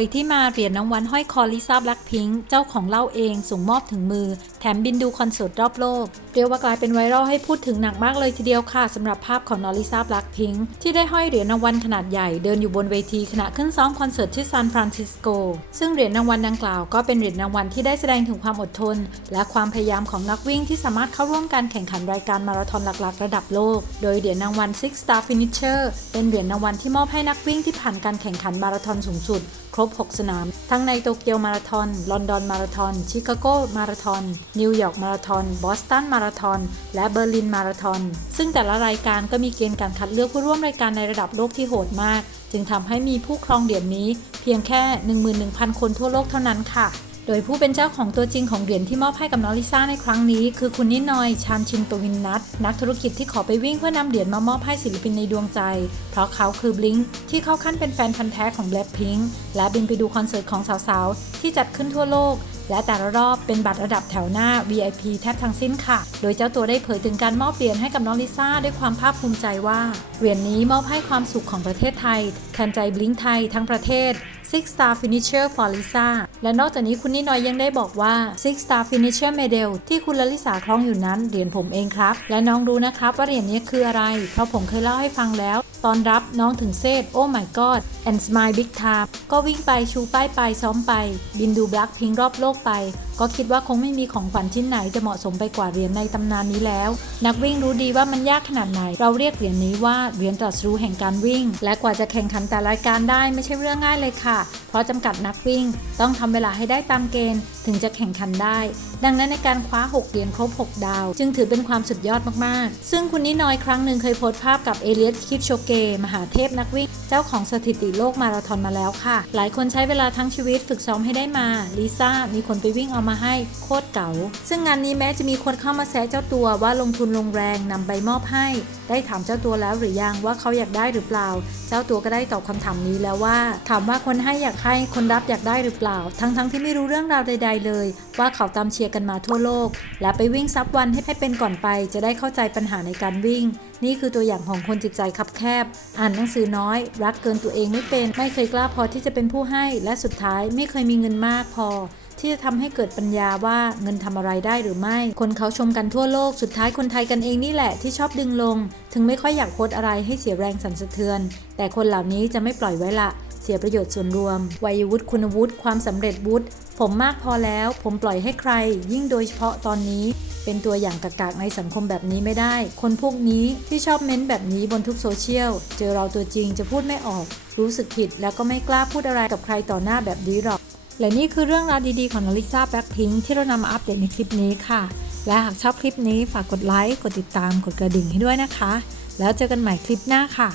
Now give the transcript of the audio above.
ยที่มาเหรียญรางวัลห้อยคอลิซ่าแบล็คพิงค์เจ้าของเล่าเองส่งมอบถึงมือ แถมบินดูคอนเสิร์ตรอบโลก เรียกว่ากลายเป็นไวรัลให้พูดถึงหนักมากเลยทีเดียวค่ะสำหรับภาพของนอลิซ่าแบล็คพิงค์ที่ได้ห้อยเหรียญรางวัลขนาดใหญ่เดินอยู่บนเวทีขณะขึ้นซ้อมคอนเสิร์ตที่ซานฟรานซิสโกซึ่งเหรียญรางวัลดังกล่าวก็เป็นเหรียญรางวัลที่ได้แสดงถึงความอดทน และความพยายามของนักวิ่งที่สามารถเข้าร่วมการแข่งขันรายการมาราธอนหลักๆ ระดับโลก โดยเหรียญรางวัล Six Star Finisher เป็นเหรียญรางวัลที่มอบให้นักวิ่งที่ผ่านการแข่งขันมาราธอนสูงสุด ครบ6 สนาม ทั้งในโตเกียวมาราทอน ลอนดอนมาราทอน ชิคาโกมาราทอน นิวยอร์กมาราทอน บอสตันมาราทอน และเบอร์ลินมาราทอน ซึ่งแต่ละรายการก็มีเกณฑ์การคัดเลือกผู้ร่วมรายการในระดับโลกที่โหดมาก จึงทำให้มีผู้ครองเหรียญนี้ เพียงแค่ 11,000 คนทั่วโลกเท่านั้นค่ะ โดยผู้เป็นเจ้าของตัวจริงของเหรียญที่มอบให้กับน้องลิซ่าในครั้งนี้ คือคุณนิดนอย ชานชินตวินนัทนักธุรกิจที่ขอไปวิ่งเพื่อนำเหรียญมามอบให้ศิลปินในดวงใจ เพราะเขาคือบลิงที่เข้าขั้นเป็นแฟนพันธ์แท้ของแบล็คพิงค์และบินไปดูคอนเสิร์ตของสาวๆที่จัดขึ้นทั่วโลก และแต่ละรอบเป็นบัตรระดับแถวหน้า VIP แทบทั้งสิ้นค่ะ โดยเจ้าตัวได้เผยถึงการมอบเหรียญให้กับน้องลิซ่าด้วยความภาคภูมิใจว่าเหรียญนี้มอบให้ความสุขของประเทศไทยแทนใจบลิงไทยทั้งประเทศ Six Star Finisher for Lisa และนอกจากนี้คุณนิดน้อยยังได้บอกว่า Six Star Finisher Medal ที่คุณลลิสาคล้องอยู่นั้นเหรียญผมเองครับ และน้องรู้นะครับว่าเหรียญนี้คืออะไร เพราะผมเคยเล่าให้ฟังแล้ว ตอนรับน้องถึงเซตโอ้ my god and smile big time ก็วิ่งไปชูป้ายไปซ้อมไป บินดูบลักพิงรอบโลกไป ก็คิดว่าคงไม่มีของขวัญชิ้นไหนจะเหมาะสมไปกว่าเหรียญในตำนานนี้แล้ว นักวิ่งรู้ดีว่ามันยากขนาดไหน เราเรียกเหรียญนี้ว่าเหรียญตรัสรู้แห่งการวิ่ง และกว่าจะแข่งขันแต่รายการได้ไม่ใช่เรื่องง่ายเลยค่ะ เพราะจำกัดนักวิ่ง ต้องทำเวลาให้ได้ตามเกณฑ์ถึงจะแข่งขันได้ ดังนั้นในการคว้า 6 เหรียญครบ 6 ดาว จึงถือเป็นความสุดยอดมากๆ ซึ่งคุณนิน้อยครั้งหนึ่งเคยโพสต์ภาพกับเอเลียสคิปโชเกมหาเทพนักวิ่ง เจ้าของสถิติโลกมาราธอนมาแล้วค่ะ หลายคนใช้เวลาทั้งชีวิตฝึกซ้อมให้ได้มาลิซ่ามีคนไปวิ่งเอามาให้โคตรเก๋า ซึ่งงานนี้แม้จะมีคนเข้ามาแซะเจ้าตัวว่าลงทุนลงแรงนำใบมอบให้ ได้ถามเจ้าตัวแล้วหรือยังว่าเขาอยากได้หรือเปล่า เจ้าตัวก็ได้ตอบคำถามนี้แล้วว่า ถามว่าคนให้อยากให้คนรับอยากได้หรือเปล่า ทั้งๆทที่ไม่รู้เรื่องราวใด ๆ เลย ว่าเขาตามเชียร์กันมาทั่วโลก และไปวิ่งซับวันให้ให้เป็นก่อนไป จะได้เข้าใจปัญหาในการวิ่ง นี่คือตัวอย่างของคนจิตใจคับแคบ อ่านหนังสือน้อย รักเกินตัวเองไม่เป็น ไม่เคยกล้าพอที่จะเป็นผู้ให้ และสุดท้ายไม่เคยมีเงินมากพอ ที่จะทำให้เกิดปัญญาว่าเงินทำอะไรได้หรือไม่ คนเขาชมกันทั่วโลกสุดท้ายคนไทยกันเองนี่แหละที่ชอบดึงลง ถึงไม่ค่อยอยากโพสอะไรให้เสียแรงสั่นสะเทือน แต่คนเหล่านี้จะไม่ปล่อยไว้ละเสียประโยชน์ส่วนรวม วัยวุฒิคุณวุฒิความสำเร็จวุฒิผมมากพอแล้ว ผมปล่อยให้ใคร ยิ่งโดยเฉพาะตอนนี้ เป็นตัวอย่างกากๆในสังคมแบบนี้ไม่ได้ คนพวกนี้ที่ชอบเม้นแบบนี้บนทุกโซเชียล เจอเราตัวจริงจะพูดไม่ออก รู้สึกผิดแล้วก็ไม่กล้าพูดอะไรกับใครต่อหน้าแบบนี้หรอก และนี่คือเรื่องราวดีๆของลิซ่าแบล็คพิงที่เรานำมาอัปเดตในคลิปนี้ค่ะ และหากชอบคลิปนี้ฝากกดไลค์ กดติดตาม กดกระดิ่งให้ด้วยนะคะ แล้วเจอกันใหม่คลิปหน้าค่ะ